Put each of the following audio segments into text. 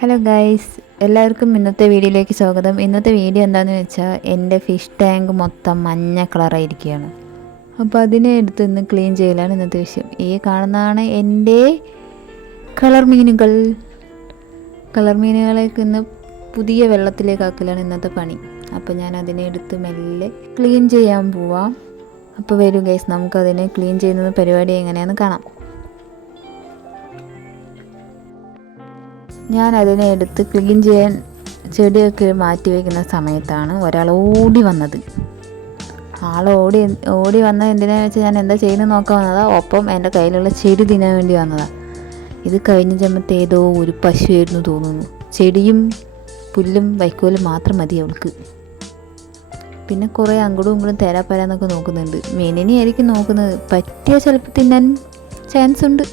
Hello guys, എല്ലാവർക്കും ഇന്നത്തെ വീഡിയോയിലേക്ക് സ്വാഗതം. ഇന്നത്തെ വീഡിയോ എന്താണെന്ന് വെച്ചാൽ എൻ്റെ ഫിഷ് ടാങ്ക് മൊത്തം മഞ്ഞ കളറായിരിക്കുകയാണ്. അപ്പോൾ അതിനെ എടുത്ത് ഇന്ന് ക്ലീൻ ചെയ്യലാണ് ഇന്നത്തെ വിഷയം. ഈ കാണുന്നതാണ് എൻ്റെ കളർ മീനുകൾ. ഇന്ന് പുതിയ വെള്ളത്തിലേക്ക് ആക്കലാണ് ഇന്നത്തെ പണി. അപ്പോൾ ഞാൻ അതിനെ എടുത്ത് മെല്ലെ ക്ലീൻ ചെയ്യാൻ പോവാം. അപ്പോൾ വരൂ ഗൈസ്, നമുക്കതിനെ ക്ലീൻ ചെയ്യുന്ന പരിപാടി എങ്ങനെയാണെന്ന് കാണാം. ഞാൻ അതിനെ എടുത്ത് ക്ലീൻ ചെയ്യാൻ ചെടിയൊക്കെ മാറ്റി വയ്ക്കുന്ന സമയത്താണ് ഒരാൾ ഓടി വന്നത്. ഓടി വന്നത് എന്തിനാണെന്ന് വെച്ചാൽ ഞാൻ എന്താ ചെയ്യുന്നത് നോക്കാൻ വന്നതാണ്. ഒപ്പം എൻ്റെ കയ്യിലുള്ള ചെടി തിന്നാൻ വേണ്ടി വന്നതാണ്. ഇത് കഴിഞ്ഞ ജന്മത്തെ ഏതോ ഒരു പശുവായിരുന്നു തോന്നുന്നു. ചെടിയും പുല്ലും വൈക്കോലും മാത്രം മതി അവൾക്ക്. പിന്നെ കുറേ അങ്ങോട്ടും ഇങ്ങോട്ടും തരാപ്പരാന്നൊക്കെ നോക്കുന്നുണ്ട്. മീനിനെ ആയിരിക്കും നോക്കുന്നത്. പറ്റിയ ചിലപ്പോൾ തിന്നാൻ ചാൻസ് ഉണ്ട്.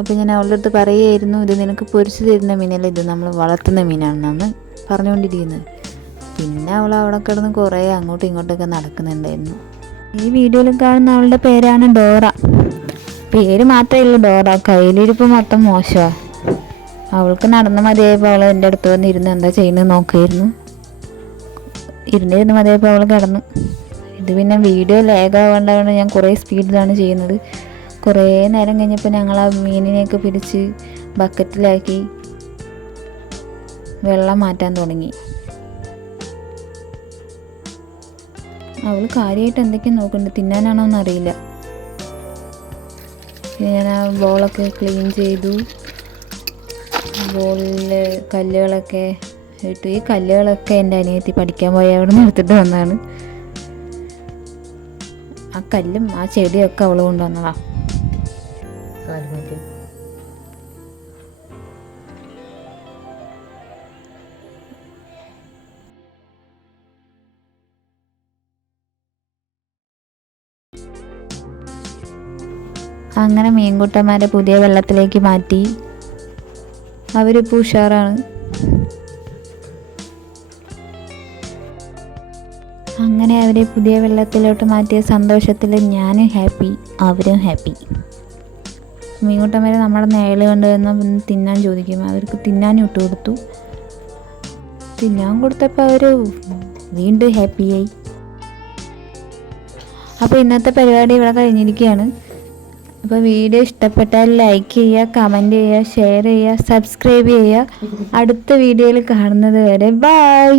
അപ്പോൾ ഞാൻ അവളുടെ അടുത്ത് പറയുമായിരുന്നു, ഇത് നിനക്ക് പൊരിച്ചു തരുന്ന മീനല്ല, ഇത് നമ്മൾ വളർത്തുന്ന മീനാണെന്നാണ് പറഞ്ഞുകൊണ്ടിരിക്കുന്നത്. പിന്നെ അവൾ അവിടെ കിടന്ന് കുറേ അങ്ങോട്ടും ഇങ്ങോട്ടൊക്കെ നടക്കുന്നുണ്ടായിരുന്നു. ഈ വീഡിയോയിൽ കാണുന്ന അവളുടെ പേരാണ് ഡോറ. പേര് മാത്രമേ ഉള്ളൂ ഡോറ, കയ്യിലിരിപ്പ് മൊത്തം മോശമാണ്. അവൾക്ക് നടന്ന മതിയായപ്പോൾ അവൾ എൻ്റെ അടുത്ത് വന്നിരുന്ന് എന്താ ചെയ്യുന്നത് നോക്കിയിരുന്നു. ഇരുന്നിരുന്ന് മതിയായപ്പോൾ അവൾ കിടന്നു. ഇത് പിന്നെ വീഡിയോ ലാഗാവേണ്ടതുകൊണ്ട് ഞാൻ കുറേ സ്പീഡിലാണ് ചെയ്യുന്നത്. കുറേ നേരം കഴിഞ്ഞപ്പോൾ ഞങ്ങൾ ആ മീനിനെയൊക്കെ പിടിച്ച് ബക്കറ്റിലാക്കി വെള്ളം മാറ്റാൻ തുടങ്ങി. അവൾ കാര്യമായിട്ട് എന്തൊക്കെയോ നോക്കുന്നുണ്ട്, തിന്നാനാണോ എന്നറിയില്ല. ഞാൻ ആ ബോളൊക്കെ ക്ലീൻ ചെയ്തു. ബോളിൽ കല്ലുകളൊക്കെ ഇട്ടു. ഈ കല്ലുകളൊക്കെ എൻ്റെ അനിയത്തി പഠിക്കാൻ പോയി അവിടെ നിന്ന് എടുത്തിട്ട് വന്നതാണ്. ആ കല്ലും ആ ചെടിയൊക്കെ അവൾ കൊണ്ടുവന്നതാണ്. അങ്ങനെ മീൻകുട്ടന്മാരെ പുതിയ വെള്ളത്തിലേക്ക് മാറ്റി. അവരിപ്പോൾ ഉഷാറാണ്. അങ്ങനെ അവരെ പുതിയ വെള്ളത്തിലോട്ട് മാറ്റിയ സന്തോഷത്തിൽ ഞാനും ഹാപ്പി, അവരും ഹാപ്പി. മീൻകുട്ടന്മാരെ നമ്മുടെ നേള് കണ്ടുവന്നാൽ തിന്നാൻ ചോദിക്കും. അവർക്ക് തിന്നാനും ഇട്ട് കൊടുത്തു. തിന്നാൻ കൊടുത്തപ്പോൾ അവർ വീണ്ടും ഹാപ്പിയായി. അപ്പോൾ ഇന്നത്തെ പരിപാടി ഇവിടെ കഴിഞ്ഞിരിക്കുകയാണ്. അപ്പോൾ വീഡിയോ ഇഷ്ടപ്പെട്ടാൽ ലൈക്ക് ചെയ്യുക, കമൻറ്റ് ചെയ്യുക, ഷെയർ ചെയ്യുക, സബ്സ്ക്രൈബ് ചെയ്യുക. അടുത്ത വീഡിയോയിൽ കാണുന്നത് വരെ ബൈ.